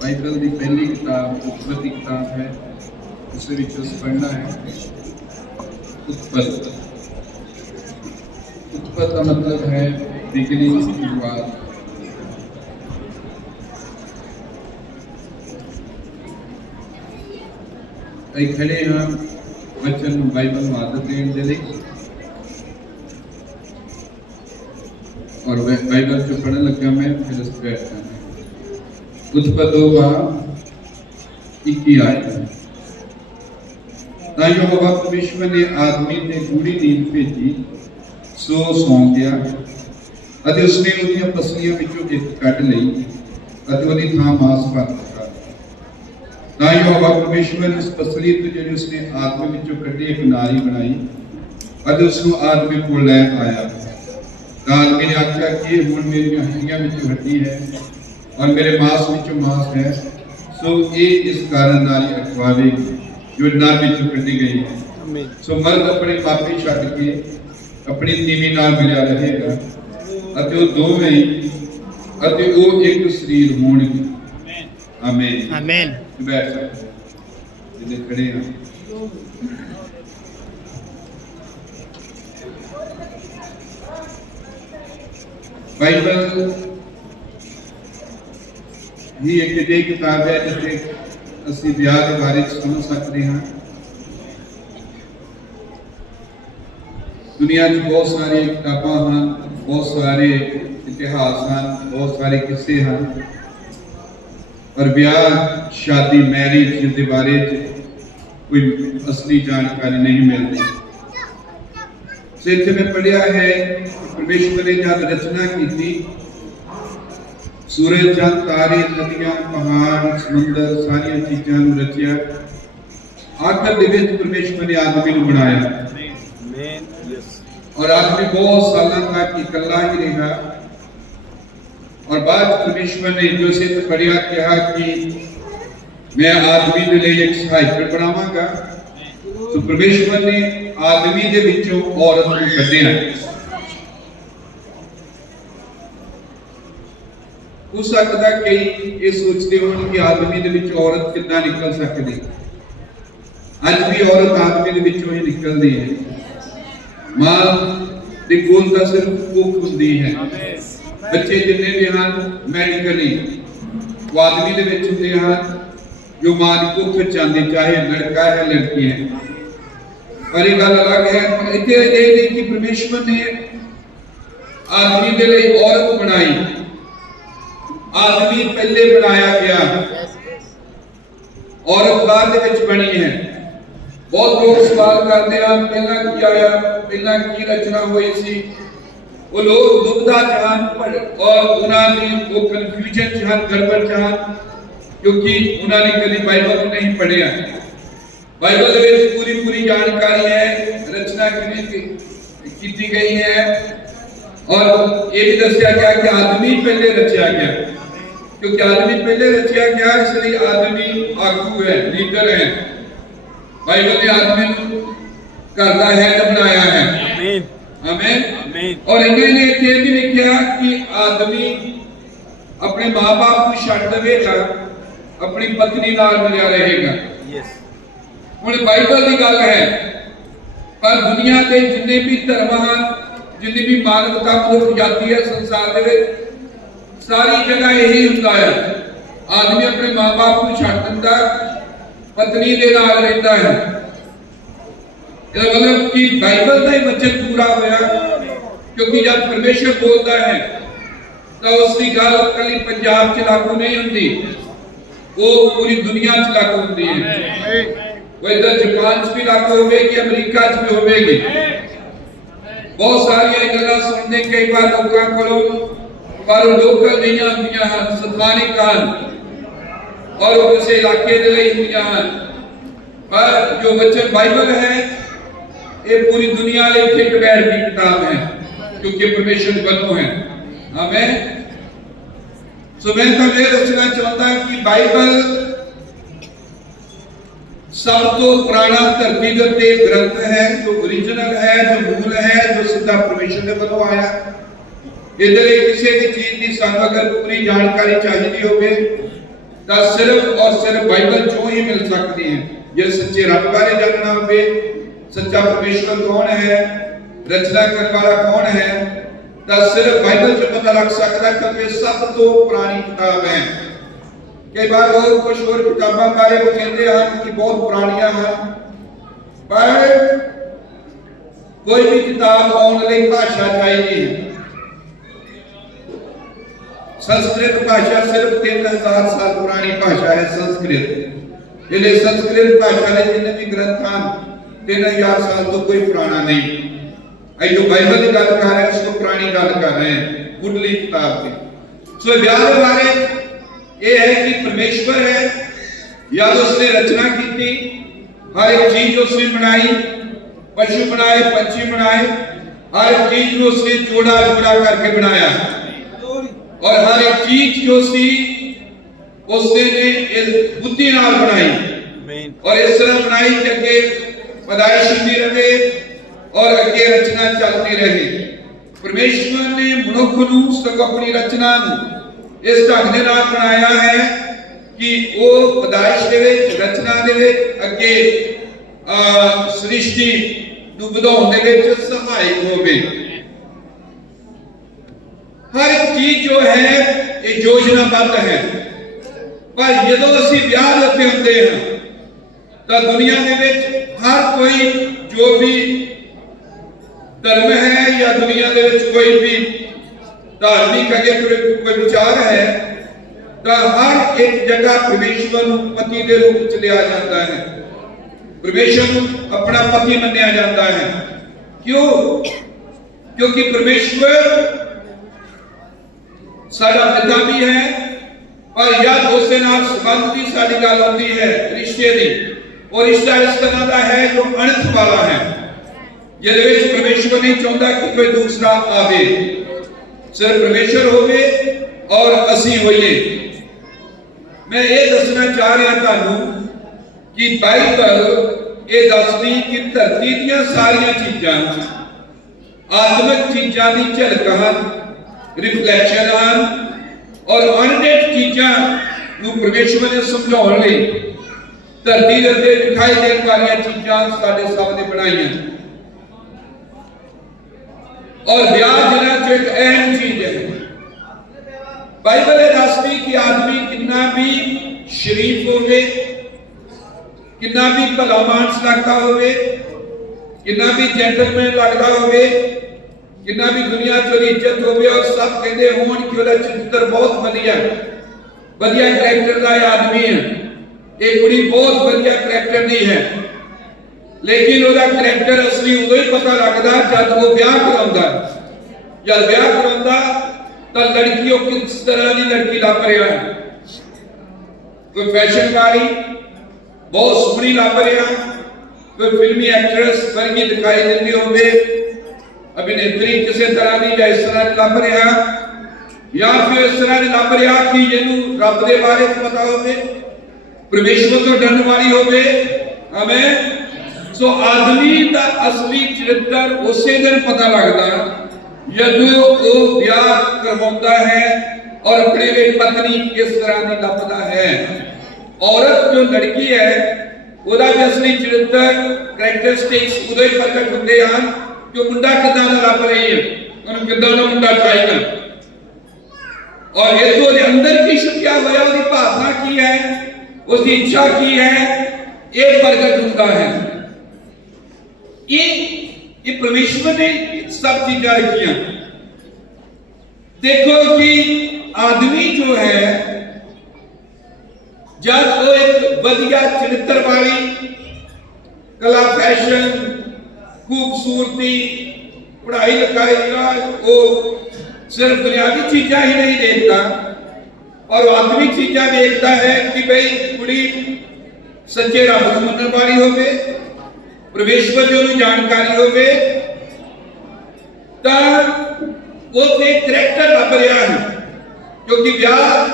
Bible ਦੀ ਪਹਿਲੀ ਕਿਤਾਬ ਉਤਪਤੀ ਕਿਤਾਬ ਹੈ ਉਸ ਦੇ ਵਿੱਚ ਅਸੀਂ ਪੜ੍ਹਨਾ ਹੈ ਉਤਪਤ ਉਤਪਤ ਦਾ ਮਤਲਬ ਹੈ ਬਿਗਨਿੰਗ ਸ਼ੁਰੂਆਤ ਅਸੀਂ ਖੜੇ ਹਾਂ ਬੱਚਨ ਨੂੰ ਬਾਈਬਲ ਨੂੰ ਆਦਤ ਦੇਣ ਦੇ ਲਈ और वह बाइबल जो पढ़ने लगा मैं फिर उस पर बैठता हूँ उत्पत्तो का इक्की आया ਤਾਂ ਯਹੋਵਾ ਪਰਮੇਸ਼ਵਰ ਨੇ ਆਦਮੀ ਤੇ ਗੂੜੀ ਨੀਂਦ ਭੇਜੀ ਸੋ ਸੌਂ ਗਿਆ ਅਤੇ ਉਸਨੇ ਉਹਦੀਆਂ ਪਸਲੀਆਂ ਵਿੱਚੋਂ ਇੱਕ ਕੱਢ ਲਈ ਅਤੇ ਉਹਦੀ ਥਾਂ ਮਾਸ ਭਰ ਦਿੱਤਾ ਤਾਂ ਯਹੋਵਾ ਪਰਮੇਸ਼ਵਰ ਨੇ ਉਸ ਪਸਲੀ ਤੋਂ ਜਿਹੜੀ ਉਸਨੇ ਆਦਮੀ ਵਿੱਚੋਂ ਕੱਢੀ ਇੱਕ ਨਾਰੀ ਬਣਾਈ ਅਤੇ ਉਸ ਨੂੰ ਆਦਮੀ ਕੋਲ ਲੈ ਆਇਆ ਤਾਂ ਆਦਮੀ ਨੇ ਆਖਿਆ ਕਿ ਇਹ ਹੁਣ ਮੇਰੀਆਂ ਹੱਡੀਆਂ ਵਿੱਚੋਂ ਹੱਡੀ ਹੈ ਔਰ ਮੇਰੇ ਮਾਸ ਵਿੱਚੋਂ ਮਾਸ ਹੈ। ਸੋ ਇਹ ਇਸ ਕਾਰਨ ਨਾਰੀ ਅਖਵਾਵੇਗੀ ਜੋ ਨਰ ਵਿੱਚੋਂ ਕੱਢੀ ਗਈ ਹੈ। ਸੋ ਮਰਦ ਆਪਣੇ ਪਾਪੀ ਛੱਡ ਕੇ ਆਪਣੀ ਤੀਵੀ ਨਾਲ ਮਿਲਿਆ ਰਹੇਗਾ ਅਤੇ ਉਹ ਦੋਵੇਂ ਹੀ ਅਤੇ ਉਹ ਇੱਕ ਸਰੀਰ ਹੋਣਗੇ। ਆਮੇਨ ਆਮੀਨ ਬੈਠ ਸਕਦੇ ਖੜੇ ਹਾਂ ਬਾਈਬਲ ਹੀ ਇੱਕ ਅਜਿਹੀ ਕਿਤਾਬ ਹੈ ਜਿੱਥੇ ਅਸੀਂ ਵਿਆਹ ਦੇ ਬਾਰੇ ਚ ਸਮਝ ਸਕਦੇ ਹਾਂ। ਦੁਨੀਆ 'ਚ ਬਹੁਤ ਸਾਰੀਆਂ ਕਿਤਾਬਾਂ ਹਨ, ਬਹੁਤ ਸਾਰੇ ਇਤਿਹਾਸ ਹਨ, ਬਹੁਤ ਸਾਰੇ ਕਿੱਸੇ ਹਨ। ਪਰ ਵਿਆਹ, ਸ਼ਾਦੀ ਮੈਰਿਜ ਦੇ ਬਾਰੇ ਚ ਕੋਈ ਅਸਲੀ ਜਾਣਕਾਰੀ ਨਹੀਂ ਮਿਲਦੀ। ਸੋ ਇੱਥੇ ਮੈਂ ਪੜਿਆ ਹੈ ਕਿ ਪਰਮੇਸ਼ਵਰ ਨੇ ਜਦ ਰਚਨਾ ਕੀਤੀ सूरज चंद तारे नदियाँ पहाड़, समंदर सारिया चीजा रचिया। आकर दिव्य परमेश्वर ने आदमी को बनाया। और आदमी बहुत साल तक इकला ही रहा। और बाद परमेश्वर ने जो से पढ़िया कहा कि मैं आदमी के लिए एक सहायक बनावांगा तो परमेश्वर ने आदमी के विचों औरत को कढ़िया। ਹੋ ਸਕਦਾ ਕਈ ਇਹ ਸੋਚਦੇ ਹੋਣ ਕਿ ਆਦਮੀ ਦੇ ਵਿੱਚ ਔਰਤ ਕਿੱਦਾਂ ਨਿਕਲ ਸਕਦੀ ਅੱਜ ਵੀ ਔਰਤ ਆਦਮੀ ਦੇ ਵਿੱਚੋਂ ਹੀ ਨਿਕਲਦੀ ਹੈ। ਮਾਂ ਦੇ ਕੋਲ ਤਾਂ ਸਿਰਫ ਭੁੱਖ ਹੁੰਦੀ ਹੈ। ਬੱਚੇ ਜਿੰਨੇ ਵੀ ਹਨ ਮੈਡੀਕਲੀ ਉਹ ਆਦਮੀ ਦੇ ਵਿੱਚ ਹੁੰਦੇ ਹਨ, ਜੋ ਮਾਂ ਦੀ ਭੁੱਖ ਚਾਹੁੰਦੇ ਚਾਹੇ ਲੜਕਾ ਹੈ, ਲੜਕੀ ਹੈ। ਪਰ ਇਹ ਗੱਲ ਅਲੱਗ ਹੈ ਇੱਥੇ ਇਹ ਨਹੀਂ ਕਿ ਪਰਮੇਸ਼ਵਰ ਨੇ ਆਦਮੀ ਦੇ ਲਈ ਔਰਤ ਬਣਾਈ। ਆਦਮੀ ਪਹਿਲੇ ਬਣਾਇਆ ਗਿਆ ਔਰਤ ਬਾਅਦ ਦੇ ਵਿੱਚ ਬਣੀ ਹੈ ਬਹੁਤ ਲੋਕ ਸਵਾਲ ਕਰਦੇ ਹਨ ਪਹਿਲਾਂ ਕੀ ਆਇਆ ਪਹਿਲਾਂ ਕੀ ਰਚਨਾ ਹੋਈ ਸੀ ਉਹ ਲੋਕ ਦੁਬਦਾ ਜਹਾਨ ਪਰ ਔਰ ਉਹਨਾਂ ਨੇ ਉਹ ਕਨਫਿਊਜ਼ਨ ਜਹਾਨ ਗੜਬੜ ਜਹਾਨ ਕਿਉਂਕਿ ਉਹਨਾਂ ਨੇ ਕਦੀ ਬਾਈਬਲ ਨੂੰ ਨਹੀਂ ਪੜ੍ਹਿਆ ਬਾਈਬਲ ਦੇ ਵਿੱਚ ਪੂਰੀ ਪੂਰੀ ਜਾਣਕਾਰੀ ਹੈ ਰਚਨਾ ਕਿਵੇਂ ਕੀ- ਕੀਤੀ ਗਈ ਹੈ ਔਰ ਇਹ ਵੀ ਦੱਸਿਆ ਗਿਆ ਕਿ ਆਦਮੀ ਪਹਿਲੇ ਰਚਿਆ ਗਿਆ ਕਿਉਂਕਿ ਆਦਮੀ ਪਹਿਲੇ ਰਚਿਆ ਗਿਆ ਇਸ ਲਈ ਆਦਮੀ ਆਗੂ ਹੈ ਲੀਡਰ ਹੈ ਬਾਈਬਲ ਨੇ ਆਦਮੀ ਨੂੰ ਘਰ ਦਾ ਹੈਡ ਬਣਾਇਆ ਹੈ ਆਮੀਨ ਆਮੇਨ ਆਮੀਨ ਔਰ ਇਹਨਾਂ ਨੇ ਇੱਥੇ ਇਹ ਵੀ ਲਿਖਿਆ ਕਿ ਆਦਮੀ ਆਪਣੇ ਮਾਪੇ ਨੂੰ ਛੱਡ ਦੇਵੇਗਾ ਆਪਣੀ ਪਤਨੀ ਨਾਲ ਮਿਲਿਆ ਰਹੇਗਾ ਯੈਸ ਹੁਣ ਬਾਈਬਲ ਦੀ ਗੱਲ ਹੈ ਪਰ ਦੁਨੀਆ ਦੇ ਜਿੰਨੇ ਵੀ ਧਰਮ ਹਨ ਜਿੰਨੀ ਵੀ ਮਾਨਵਤਾ ਮੁੱਖ ਜਾਤੀ ਹੈ ਸੰਸਾਰ ਦੇ ਵਿੱਚ ਸਾਰੀ ਜਗ੍ਹਾ ਇਹੀ ਹੁੰਦਾ ਹੈ ਆਦਮੀ ਆਪਣੇ ਮਾਪੇ ਨੂੰ ਛੱਡ ਦਿੰਦਾ ਪਤਨੀ ਦੇ ਨਾਲ ਰਹਿੰਦਾ ਹੈ ਇਹਦਾ ਮਤਲਬ ਕਿ ਬਾਈਬਲ ਦਾ ਹੀ ਵਚਨ ਪੂਰਾ ਹੋਇਆ ਕਿਉਂਕਿ ਜਦ ਪਰਮੇਸ਼ਰ ਬੋਲਦਾ ਹੈ ਤਾਂ ਉਸ ਦੀ ਗੱਲ ਕੱਲੀ ਪੰਜਾਬ 'ਚ ਲਾਗੂ ਨਹੀਂ ਹੁੰਦੀ ਉਹ ਪੂਰੀ ਦੁਨੀਆ 'ਚ ਲਾਗੂ ਹੁੰਦੀ ਹੈ ਉਹ ਇਧਰ ਜਾਪਾਨ 'ਚ ਵੀ ਲਾਗੂ ਹੋਵੇਗੀ ਅਮਰੀਕਾ 'ਚ ਵੀ ਹੋਵੇਗੀ ਬਹੁਤ ਸਾਰੀਆਂ ਇਹ ਗੱਲਾਂ ਸੁਣਦੇ ਕਈ ਵਾਰ ਲੋਕਾਂ ਕੋਲੋਂ ਪਰ ਉਹ ਲੋਕਲ ਨਹੀਂ ਆਉਂਦੀਆਂ ਹਨ ਸਥਾਨਿਕ ਹਨ ਔਰ ਉਹ ਕਿਸੇ ਇਲਾਕੇ ਦੇ ਲਈ ਹੁੰਦੀਆਂ ਹਨ ਪਰ ਜੋ ਵਚਨ ਬਾਈਬਲ ਹੈ ਇਹ ਪੂਰੀ ਦੁਨੀਆ ਲਈ ਫਿੱਟ ਬੈਠ ਦੀ ਕਿਤਾਬ ਹੈ ਕਿਉਂਕਿ ਪਰਮੇਸ਼ਰ ਵੱਲੋਂ ਹੈ ਆਮੇਨ ਸੋ ਮੈਂ ਤਾਂ ਇਹ ਦੱਸਣਾ ਚਾਹੁੰਦਾ ਕਿ ਬਾਈਬਲ ਸਭ ਤੋਂ ਪੁਰਾਣਾ ਧਰਤੀ ਦੇ ਉੱਤੇ ਗ੍ਰੰਥ ਹੈ ਜੋ origignal ਹੈ ਜੋ ਮੂਲ ਹੈ ਜੋ ਸਿੱਧਾ ਪਰਮੇਸ਼ਰ ਦੇ ਵੱਲੋਂ ਆਇਆ ਇਹਦੇ ਲਈ ਕਿਸੇ ਵੀ ਚੀਜ਼ ਦੀ ਸਾਨੂੰ ਅਗਰ ਪੂਰੀ ਜਾਣਕਾਰੀ ਚਾਹੀਦੀ ਹੋਵੇ ਤਾਂ ਸਿਰਫ ਔਰ ਸਿਰਫ ਬਾਈਬਲ ਚੋਂ ਹੀ ਮਿਲ ਸਕਦੀ ਹੈ ਜੇ ਸੱਚੇ ਰੱਬ ਬਾਰੇ ਜਾਣਨਾ ਹੋਵੇ ਸੱਚਾ ਪਰਮੇਸ਼ਵਰ ਕੌਣ ਹੈ ਰਚਨਾ ਕਰਨ ਵਾਲਾ ਕੌਣ ਹੈ ਤਾਂ ਸਿਰਫ ਬਾਈਬਲ ਚ ਪਤਾ ਲੱਗ ਸਕਦਾ ਕਿਉਂਕਿ ਸਭ ਤੋਂ ਪੁਰਾਣੀ ਕਿਤਾਬ ਹੈ ਕਈ ਵਾਰ ਹੋਰ ਕੁਝ ਹੋਰ ਕਿਤਾਬਾਂ ਬਾਰੇ ਉਹ ਕਹਿੰਦੇ ਹਨ ਕਿ ਬਹੁਤ ਪੁਰਾਣੀਆਂ ਹਨ ਪਰ ਕੋਈ ਵੀ ਕਿਤਾਬ ਆਉਣ ਲਈ ਭਾਸ਼ਾ ਚਾਹੀਦੀ ਹੈ संस्कृत भाषा सिर्फ़ तीन हज़ार साल पुरानी भाषा है, संस्कृत। इसलिए संस्कृत भाषा ने जितने भी ग्रंथ हैं तीन हज़ार साल तो कोई पुराना नहीं। जो बाइबल की गल कर रहे हैं, उसको पुरानी गल कर रहे हैं, कुंडली किताब की। सो व्याध बारे ये है कि परमेश्वर है या तो उसने रचना की हर एक चीज़ उसने बनाई, पशु बनाए पक्षी बनाए, हर एक चीज़ उसने जोड़ा जोड़ा करके बनाया। और हर एक चीज जो सी उसने ने इस बुद्धि नाल बनाई Amen. और इस तरह बनाई कि अगे पैदाइश होती रहे और अगे रचना चलती रहे परमेश्वर ने मनुख ਨੂੰ ਸਗੋਂ ਆਪਣੀ ਰਚਨਾ ਨੂੰ ਇਸ ਢੰਗ ਦੇ ਨਾਲ ਬਣਾਇਆ ਹੈ ਕਿ ਉਹ ਪੈਦਾਇਸ਼ ਦੇ ਵਿੱਚ ਰਚਨਾ ਦੇ ਵਿੱਚ ਅੱਗੇ ਅ ਸ੍ਰਿਸ਼ਟੀ ਨੂੰ ਵਧਾਉਣ ਦੇ ਵਿੱਚ ਸਹਾਇਕ ਹੋਵੇ ਹਰ ਇੱਕ ਚੀਜ਼ ਜੋ ਹੈ ਇਹ ਯੋਜਨਾਬੱਧ ਹੈ ਪਰ ਜਦੋਂ ਅਸੀਂ ਵਿਆਹ ਦੇ ਉੱਤੇ ਹੁੰਦੇ ਹਾਂ ਤਾਂ ਦੁਨੀਆ ਦੇ ਵਿੱਚ ਹਰ ਕੋਈ ਜੋ ਵੀ ਧਰਮ ਹੈ ਜਾਂ ਦੁਨੀਆ ਦੇ ਵਿੱਚ ਕੋਈ ਵੀ ਧਾਰਮਿਕ ਅਗੇ ਕੋਈ ਕੋਈ ਵਿਚਾਰ ਹੈ ਤਾਂ ਹਰ ਇੱਕ ਜਗ੍ਹਾ ਪਰਮੇਸ਼ਵਰ ਨੂੰ ਪਤੀ ਦੇ ਰੂਪ ਵਿੱਚ ਲਿਆ ਜਾਂਦਾ ਹੈ ਪਰਮੇਸ਼ਵਰ ਨੂੰ ਆਪਣਾ ਪਤੀ ਮੰਨਿਆ ਜਾਂਦਾ ਹੈ ਕਿਉਂ ਕਿਉਂਕਿ ਪਰਮੇਸ਼ਵਰ ਸਾਡਾ ਪਿਤਾ ਵੀ ਹੈ ਪਰ ਯਾਦ ਉਸ ਦੇ ਨਾਲ ਸੰਬੰਧ ਦੀ ਸਾਡੀ ਗੱਲ ਹੁੰਦੀ ਹੈ ਰਿਸ਼ਤੇ ਦੀ ਉਹ ਰਿਸ਼ਤਾ ਇਸ ਤਰ੍ਹਾਂ ਦਾ ਹੈ ਜੋ ਅਣਖ ਵਾਲਾ ਹੈ ਜਿਹਦੇ ਵਿੱਚ ਪਰਮੇਸ਼ਵਰ ਨਹੀਂ ਚਾਹੁੰਦਾ ਕਿ ਕੋਈ ਦੂਸਰਾ ਆਵੇ ਸਿਰਫ ਪਰਮੇਸ਼ਵਰ ਹੋਵੇ ਔਰ ਅਸੀਂ ਹੋਈਏ ਮੈਂ ਇਹ ਦੱਸਣਾ ਚਾਹ ਰਿਹਾ ਤੁਹਾਨੂੰ ਕਿ ਬਾਈਬਲ ਇਹ ਦੱਸਦੀ ਕਿ ਧਰਤੀ ਦੀਆਂ ਸਾਰੀਆਂ ਚੀਜ਼ਾਂ ਆਤਮਿਕ ਚੀਜ਼ਾਂ ਦੀ ਝਲਕ ਹਨ ਰਿਫਲੈਕਸ਼ਨ ਹਨ ਔਰ ਅਨਡੇਟ ਚੀਜ਼ਾਂ ਨੂੰ ਪਰਮੇਸ਼ਵਰ ਨੇ ਸਮਝਾਉਣ ਲਈ ਧਰਤੀ ਦੇ ਉੱਤੇ ਦਿਖਾਈ ਦੇਣ ਵਾਲੀਆਂ ਚੀਜ਼ਾਂ ਸਾਡੇ ਸਾਹਮਣੇ ਬਣਾਈਆਂ। ਔਰ ਵਿਆਹ ਜਿਹੜਾ ਚ ਇੱਕ ਅਹਿਮ ਚੀਜ਼ ਹੈ। ਬਾਈਬਲ ਇਹ ਦੱਸਦੀ ਕਿ ਆਦਮੀ ਕਿੰਨਾ ਵੀ ਸ਼ਰੀਫ ਹੋਵੇ, ਕਿੰਨਾ ਵੀ ਭਲਾ ਮਾਨਸ ਲੱਗਦਾ ਹੋਵੇ, ਕਿੰਨਾ ਵੀ ਜੈਂਟਲਮੈਨ ਲੱਗਦਾ ਹੋਵੇ ਜਿੰਨਾ ਵੀ ਦੁਨੀਆ 'ਚ ਉਹਦੀ ਇੱਜ਼ਤ ਹੋਵੇ ਔਰ ਸਭ ਕਹਿੰਦੇ ਹੋਣ ਕਿ ਉਹਦਾ ਚਰਿੱਤਰ ਬਹੁਤ ਵਧੀਆ ਵਧੀਆ ਕਰੈਕਟਰ ਦਾ ਇਹ ਆਦਮੀ ਹੈ। ਇਹ ਕੁੜੀ ਬਹੁਤ ਵਧੀਆ ਕਰੈਕਟਰ ਨਹੀਂ ਹੈ। ਲੇਕਿਨ ਉਹਦਾ ਕਰੈਕਟਰ ਅਸਲੀ ਉਦੋਂ ਹੀ ਪਤਾ ਲੱਗਦਾ ਜਦ ਉਹ ਵਿਆਹ ਕਰਾਉਂਦਾ ਜਦ ਵਿਆਹ ਕਰਾਉਂਦਾ, ਤਾਂ ਲੜਕੀ ਉਹ ਕਿਸ ਤਰ੍ਹਾਂ ਦੀ ਲੜਕੀ ਲੱਭ ਰਿਹਾ ਹੈ? ਕੋਈ ਫੈਸ਼ਨ ਵਾਲੀ ਬਹੁਤ ਸੋਹਣੀ ਲੱਭ ਰਿਹਾ। ਕੋਈ ਫਿਲਮੀ ਐਕਟਰੈਸ ਵਰਗੀ ਦਿਖਾਈ ਦਿੰਦੀ ਹੋਵੇ। ਅਭਿਨੇਤਰੀ ਕਿਸੇ ਤਰ੍ਹਾਂ ਦੀ ਜਾਂ ਇਸ ਤਰ੍ਹਾਂ ਦੀ ਲੱਭ ਰਿਹਾ? ਜਾਂ ਫਿਰ ਇਸ ਤਰ੍ਹਾਂ ਦੀ ਲੱਭ ਰਿਹਾ ਕਿ ਜਿਹਨੂੰ ਰੱਬ ਦੇ ਬਾਰੇ ਪਤਾ ਹੋਵੇ, ਪਰਮੇਸ਼ਵਰ ਤੋਂ ਡਰਨ ਵਾਲੀ ਹੋਵੇ? ਆਮੇਨ। ਸੋ ਆਦਮੀ ਦਾ ਅਸਲੀ ਚਰਿੱਤਰ ਉਸੇ ਦਿਨ ਪਤਾ ਲੱਗਦਾ ਜਦੋਂ ਉਹ ਵਿਆਹ ਕਰਵਾਉਂਦਾ ਹੈ ਔਰ ਆਪਣੇ ਵਿੱਚ ਪਤਨੀ ਕਿਸ ਤਰ੍ਹਾਂ ਦੀ ਲੱਭਦਾ ਹੈ। ਔਰਤ ਜੋ ਲੜਕੀ ਹੈ, ਉਹਦਾ ਵੀ ਅਸਲੀ ਚਰਿੱਤਰ ਕੈਰੈਕਟਰਿਸਟਿਕਸ ਉਦੋਂ ਹੀ ਪ੍ਰਗਟ ਹੁੰਦੇ ਹਨ ਕਿ ਮੁੰਡਾ ਕਿੱਦਾਂ ਦਾ ਲੱਭ ਰਹੀ ਹੈ ਉਹਨੂੰ ਕਿੱਦਾਂ ਦਾ ਮੁੰਡਾ ਚਾਹੀਦਾ और ये तो अंदर की क्या हुआ उसकी भावना की है उसकी इच्छा की है ये प्रगट होता है ये ये परमेश्वर ने सब चीजा रखिया देखो कि आदमी जो है जब वो एक वधिया चरित्र वाली कला फैशन ਫੈਸ਼ਨ ਖੂਬਸੂਰਤੀ ਪੜ੍ਹਾਈ ਲਿਖਾਈ ਦਾ ਉਹ ਸਿਰਫ ਦੁਨਿਆਵੀ ਚੀਜ਼ਾਂ ਹੀ ਨਹੀਂ ਦੇਖਦਾ ਔਰ ਉਹ ਆਤਮਿਕ ਚੀਜ਼ਾਂ ਦੇਖਦਾ ਹੈ ਕਿ ਭਈ ਕੁੜੀ ਸੱਚੇ ਰੱਬ ਨੂੰ ਮੰਨਣ ਵਾਲੀ ਹੋਵੇ ਪ੍ਰਵੇਸ਼ਵਰ ਦੀ ਉਹਨੂੰ ਜਾਣਕਾਰੀ ਹੋਵੇ ਤਾਂ ਉਹ ਤੇ ਕਰੈਕਟਰ ਲੱਭ ਰਿਹਾ ਹੈ ਕਿਉਂਕਿ ਵਿਆਹ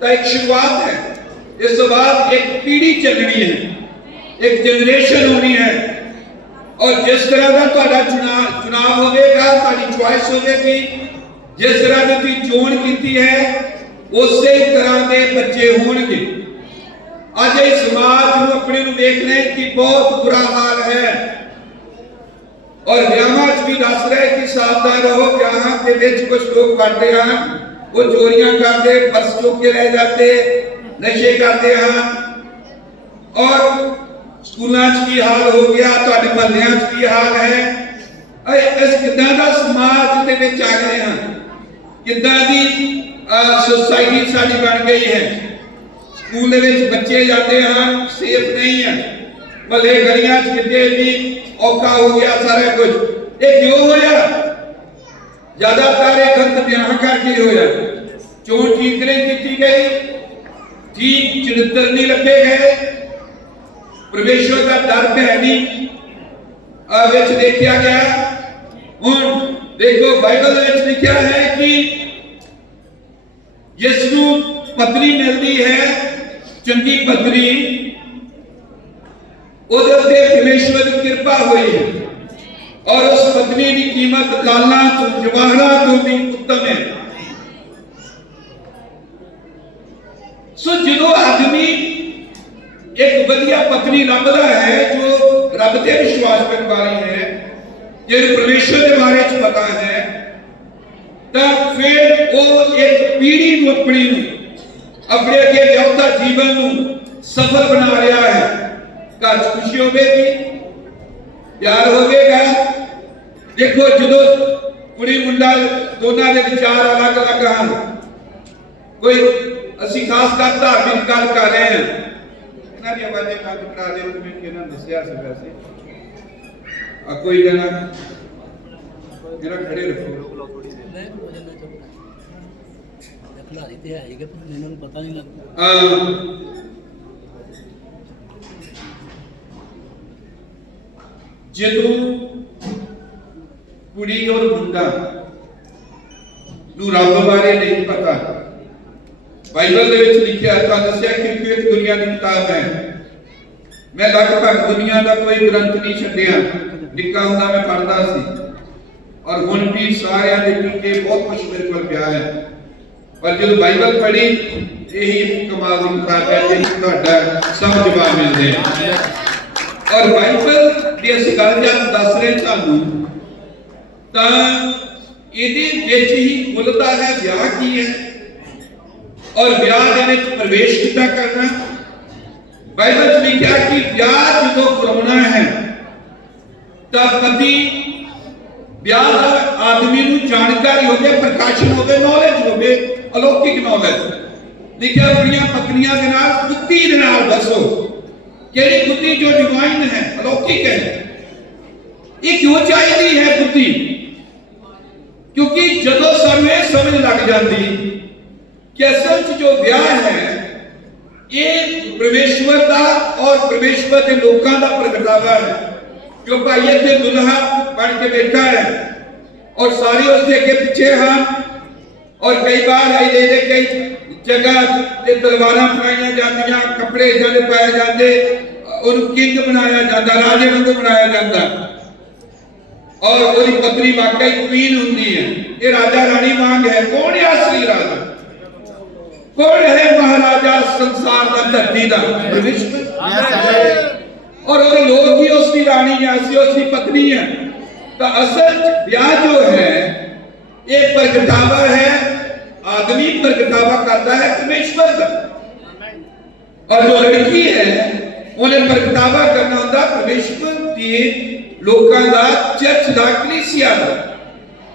ਤਾਂ ਇੱਕ ਸ਼ੁਰੂਆਤ ਹੈ ਇਸ ਤੋਂ ਬਾਅਦ ਇੱਕ ਪੀੜ੍ਹੀ ਚੱਲਣੀ ਹੈ ਇੱਕ ਜਨਰੇਸ਼ਨ ਹੋਣੀ ਹੈ ਔਰ ਜਿਸ ਤਰ੍ਹਾਂ ਦਾ ਤੁਹਾਡਾ ਚੁਣਾਵ ਚੁਣਾਵ ਹੋਵੇਗਾ ਤੁਹਾਡੀ ਚੁਆਇਸ ਹੋਵੇਗੀ ਜਿਸ ਤਰ੍ਹਾਂ ਦੀ ਤੁਸੀਂ ਚੋਣ ਕੀਤੀ ਹੈ ਉਸੇ ਤਰ੍ਹਾਂ ਦੇ ਬੱਚੇ ਹੋਣਗੇ ਅੱਜ ਇਹ ਸਮਾਜ ਨੂੰ ਆਪਣੇ ਨੂੰ ਵੇਖ ਰਹੇ ਕਿ ਬਹੁਤ ਬੁਰਾ ਹਾਲ ਹੈ ਔਰ ਵਿਆਹਾਂ 'ਚ ਵੀ ਦੱਸ ਰਹੇ ਕਿ ਸਾਵਧਾਨ ਰਹੋ ਵਿਆਹਾਂ ਦੇ ਵਿੱਚ ਕੁਝ ਲੋਕ ਕਰਦੇ ਹਨ ਉਹ ਚੋਰੀਆਂ ਕਰਦੇ ਪਰਸ ਚੁੱਕ ਕੇ ਲੈ ਜਾਂਦੇ ਨਸ਼ੇ ਕਰਦੇ ਹਨ ਔਰ ਸਕੂਲਾਂ 'ਚ ਕੀ ਹਾਲ ਹੋ ਗਿਆ ਤੁਹਾਡੇ ਮਹੱਲਿਆਂ 'ਚ ਕੀ ਹਾਲ ਹੈ ਇਹ ਇਸ ਕਿੱਦਾਂ ਦਾ ਸਮਾਜ ਦੇ ਵਿੱਚ ਆ ਗਏ ਹਾਂ ਕਿੱਦਾਂ ਦੀ ਸੋਸਾਇਟੀ ਸਾਡੀ ਬਣ ਗਈ ਹੈ ਸਕੂਲ ਦੇ ਵਿੱਚ ਬੱਚੇ ਜਾਂਦੇ ਹਨ ਸੇਫ ਨਹੀਂ ਹੈ ਭਲੇ ਗਲੀਆਂ 'ਚ ਕਿਤੇ ਵੀ ਔਖਾ ਹੋ ਗਿਆ ਸਾਰਾ ਕੁਝ ਇਹ ਕਿਉਂ ਹੋਇਆ ਜ਼ਿਆਦਾਤਰ ਇਹ ਗਲਤ ਵਿਆਹ ਕਰਕੇ ਹੋਇਆ ਚੋਣ ਠੀਕ ਨਹੀਂ ਕੀਤੀ ਗਈ ਠੀਕ ਚਰਿੱਤਰ ਨਹੀਂ ਲੱਗੇ ਗਏ ਪਰਮੇਸ਼ਵਰ ਦਾ ਡਰ ਹੈ ਨਹੀਂ ਆ ਵਿੱਚ ਦੇਖਿਆ ਗਿਆ ਹੁਣ ਦੇਖੋ ਬਾਈਬਲ ਦੇ ਵਿੱਚ ਲਿਖਿਆ ਹੈ ਕਿ ਜਿਸ ਨੂੰ ਪਤਨੀ ਮਿਲਦੀ ਹੈ ਚੰਗੀ ਪਤਨੀ ਉਹਦੇ ਉੱਤੇ ਪਰਮੇਸ਼ਵਰ ਦੀ ਕਿਰਪਾ ਹੋਈ ਹੈ ਔਰ ਉਸ ਪਤਨੀ ਦੀ ਕੀਮਤ ਕਾਲਾਂ ਤੋਂ ਜਵਾਹਰਾਂ ਤੋਂ ਵੀ ਉੱਤਮ ਹੈ ਇੱਕ ਵਧੀਆ ਪਤਨੀ ਲੱਭਦਾ ਹੈ ਜੋ ਰੱਬ ਤੇ ਵਿਸ਼ਵਾਸ ਕਰਨ ਵਾਲੀ ਹੈ ਜਿਹਨੂੰ ਪਰਮੇਸ਼ਵਰ ਦੇ ਬਾਰੇ ਚ ਪਤਾ ਹੈ ਤਾਂ ਫਿਰ ਉਹ ਇੱਕ ਪੀੜ੍ਹੀ ਨੂੰ ਆਪਣੀ ਨੂੰ ਆਪਣੇ ਅੱਗੇ ਵਿਆਹਤਾ ਜੀਵਨ ਨੂੰ ਸਫਲ ਬਣਾ ਰਿਹਾ ਹੈ ਘਰ 'ਚ ਖੁਸ਼ੀ ਹੋਵੇਗੀ ਪਿਆਰ ਹੋਵੇਗਾ ਦੇਖੋ ਜਦੋਂ ਕੁੜੀ ਮੁੰਡਾ ਦੋਨਾਂ ਦੇ ਵਿਚਾਰ ਅਲੱਗ-ਅਲੱਗ ਹਨ ਕੋਈ ਅਸੀਂ ਖਾਸ ਕਰ ਧਾਰਮਿਕ ਗੱਲ ਕਰ ਰਹੇ ਹਾਂ ਇਹਨਾਂ ਦੀ ਆਵਾਜ਼ਾਂ ਬੰਦ ਕਰਾ ਦਿਓ ਜਿਵੇਂ ਕਿ ਇਹਨਾਂ ਦੱਸਿਆ ਸੀ ਵੈਸੇ। ਆ ਕੋਈ ਜਣਾ ਜਿਹੜਾ ਖੜੇ ਰੱਖੋ। ਮੈਂ ਵਜਨ ਨਾ ਚੁੱਪ ਖਿਲਾੜੀ ਤੇ ਆਏਗਾ ਪਰ ਇਹਨਾਂ ਨੂੰ ਪਤਾ ਨਹੀਂ ਲੱਗਦਾ। ਜਦੋਂ ਕੁੜੀ ਔਰ ਮੁੰਡਾ ਨੂੰ ਰੱਬ ਬਾਰੇ ਨਹੀਂ ਪਤਾ ਬਾਈਬਲ ਦੇ ਵਿੱਚ ਲਿਖਿਆ ਤਾਂ ਦੱਸਿਆ ਕਿ ਇੱਕ ਦੁਨੀਆ ਦੀ ਕਿਤਾਬ ਹੈ। ਮੈਂ ਲਗਭਗ ਦੁਨੀਆ ਦਾ ਕੋਈ ਗ੍ਰੰਥ ਨਹੀਂ ਛੱਡਿਆ। ਨਿੱਕਾ ਹੁੰਦਾ ਮੈਂ ਪੜ੍ਹਦਾ ਸੀ। ਔਰ ਹੁਣ ਵੀ ਸਾਰਿਆਂ ਦੇ ਟੀਕੇ ਬਹੁਤ ਕੁਝ ਮੇਰੇ ਕੋਲ ਪਿਆ ਹੈ। ਪਰ ਜਦੋਂ ਬਾਈਬਲ ਪੜ੍ਹੀ, ਇਹੀ ਕਮਾਲ ਦੀ ਕਿਤਾਬ ਹੈ ਜਿਹਨੂੰ ਤੁਹਾਡਾ ਸਭ ਜਵਾਬ ਮਿਲਦੇ ਆ ਔਰ ਬਾਈਬਲ ਦੀ ਅਸੀਂ ਗੱਲ ਜਦ ਦੱਸ ਰਹੇ ਤੁਹਾਨੂੰ, ਤਾਂ ਇਹਦੇ ਵਿੱਚ ਹੀ ਖੁੱਲਦਾ ਹੈ, ਵਿਆਹ ਕੀ ਹੈ? ਔਰ ਵਿਆਹ ਦੇ ਵਿੱਚ ਪ੍ਰਵੇਸ਼ ਕਿੱਦਾਂ ਕਰਨਾ ਬਾਈਬਲ 'ਚ ਲਿਖਿਆ ਕਿ ਵਿਆਹ ਜਦੋਂ ਕਰਾਉਣਾ ਹੈ ਤਾਂ ਪਤੀ ਵਿਆਹ ਦਾ ਆਦਮੀ ਨੂੰ ਜਾਣਕਾਰੀ ਹੋਵੇ ਪ੍ਰਕਾਸ਼ਨ ਹੋਵੇ ਨੌਲੇਜ ਹੋਵੇ ਅਲੌਕਿਕ ਨੌਲੇਜ ਲਿਖਿਆ ਆਪਣੀਆਂ ਪਤਨੀਆਂ ਦੇ ਨਾਲ ਬੁੱਧੀ ਦੇ ਨਾਲ ਬਸੋ ਕਿਹੜੀ ਬੁੱਧੀ ਜੋ ਡਿਵਾਈਨ ਹੈ ਅਲੌਕਿਕ ਹੈ ਇਹ ਕਿਉਂ ਚਾਹੀਦੀ ਹੈ ਬੁੱਧੀ ਕਿਉਂਕਿ ਜਦੋਂ ਸਾਨੂੰ ਇਹ ਸਮਝ ਲੱਗ ਜਾਂਦੀ ਕਿ ਅਸਲ 'ਚ ਜੋ ਵਿਆਹ ਹੈ ਇਹ ਪਰਮੇਸ਼ਵਰ ਦਾ ਔਰ ਪਰਮੇਸ਼ਵਰ ਦੇ ਲੋਕਾਂ ਦਾ ਪ੍ਰਗਟਾਵਾ ਹੈ ਜੋ ਭਾਈ ਇੱਥੇ ਦੁਲਹਾ ਬਣ ਕੇ ਬੈਠਾ ਹੈ ਔਰ ਸਾਰੇ ਉਸ ਦੇ ਅੱਗੇ ਪਿੱਛੇ ਹਨ ਔਰ ਕਈ ਵਾਰ ਆਈ ਦੇ ਦੇ ਕਈ ਜਗ੍ਹਾ ਤੇ ਤਲਵਾਰਾਂ ਫੜਾਈਆਂ ਜਾਂਦੀਆਂ ਕੱਪੜੇ ਇਦਾਂ ਦੇ ਪਾਏ ਜਾਂਦੇ ਉਹਨੂੰ ਕਿੰਗ ਬਣਾਇਆ ਜਾਂਦਾ ਰਾਜੇ ਵਾਂਗੂ ਬਣਾਇਆ ਜਾਂਦਾ ਔਰ ਉਹਦੀ ਪਤਨੀ ਵਾਕਈ ਕੁਈਨ ਹੁੰਦੀ ਹੈ ਇਹ ਰਾਜਾ ਰਾਣੀ ਵਾਂਗ ਹੈ ਕੌਣ ਹੈ ਮਹਾਰਾਜਾ ਸੰਸਾਰ ਦਾ ਧਰਤੀ ਦਾ ਪਰਮੇਸ਼ਵਰ ਔਰ ਉਹਦੇ ਲੋਕ ਹੀ ਉਸ ਦੀ ਰਾਣੀ ਹੈ ਅਸੀਂ ਉਸ ਦੀ ਪਤਨੀ ਹੈ। ਤਾਂ ਅਸਲ ਵਿਆਹ ਜੋ ਹੈ ਇਹ ਪ੍ਰਗਟਾਵਾ ਹੈ ਆਦਮੀ ਪ੍ਰਗਟਾਵਾ ਕਰਦਾ ਹੈ ਪਰਮੇਸ਼ਵਰ ਦਾ। ਔਰ ਜੋ ਲੜਕੀ ਹੈ ਉਹਨੇ ਪ੍ਰਗਟਾਵਾ ਕਰਨਾ ਹੁੰਦਾ ਪਰਮੇਸ਼ਵਰ ਦੀ ਲੋਕਾਂ ਦਾ ਚਰਚ ਦਾ ਕਲੀਸਿਆ ਦਾ।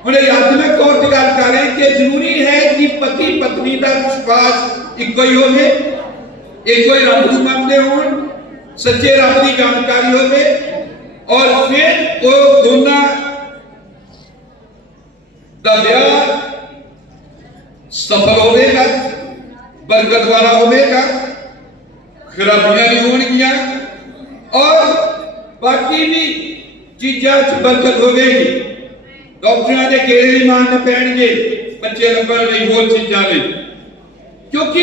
ਹੁਣ ਇਹ ਆਤਮਿਕ ਤੌਰ ਤੇ ਗੱਲ ਕਰ ਰਹੇ ਕਿ ਜ਼ਰੂਰੀ ਹੈ ਕਿ ਪਤੀ ਪਤਨੀ ਦਾ ਵਿਸ਼ਵਾਸ ਇੱਕੋ ਹੀ ਹੋਵੇ ਇੱਕੋ ਹੀ ਰੱਬ ਨੂੰ ਮੰਨਦੇ ਹੋਣ ਸੱਚੇ ਰੱਬ ਦੀ ਜਾਣਕਾਰੀ ਹੋਵੇ ਔਰ ਫਿਰ ਉਹ ਦੋਨਾਂ ਦਾ ਵਿਆਹ ਸਫਲ ਹੋਵੇਗਾ ਬਰਕਤ ਵਾਲਾ ਹੋਵੇਗਾ ਖਰਾਬੀਆਂ ਨਹੀਂ ਹੋਣਗੀਆਂ ਔਰ ਬਾਕੀ ਵੀ ਚੀਜ਼ਾਂ 'ਚ ਬਰਕਤ ਹੋਵੇਗੀ ਡਾਕਟਰਾਂ ਦੇ ਗੇੜੇ ਨਹੀਂ ਮਾਰਨੇ ਪੈਣਗੇ, ਬੱਚੇ ਲੱਭਣ ਲਈ ਹੋਰ ਚੀਜ਼ਾਂ ਲਈ। ਕਿਉਂਕਿ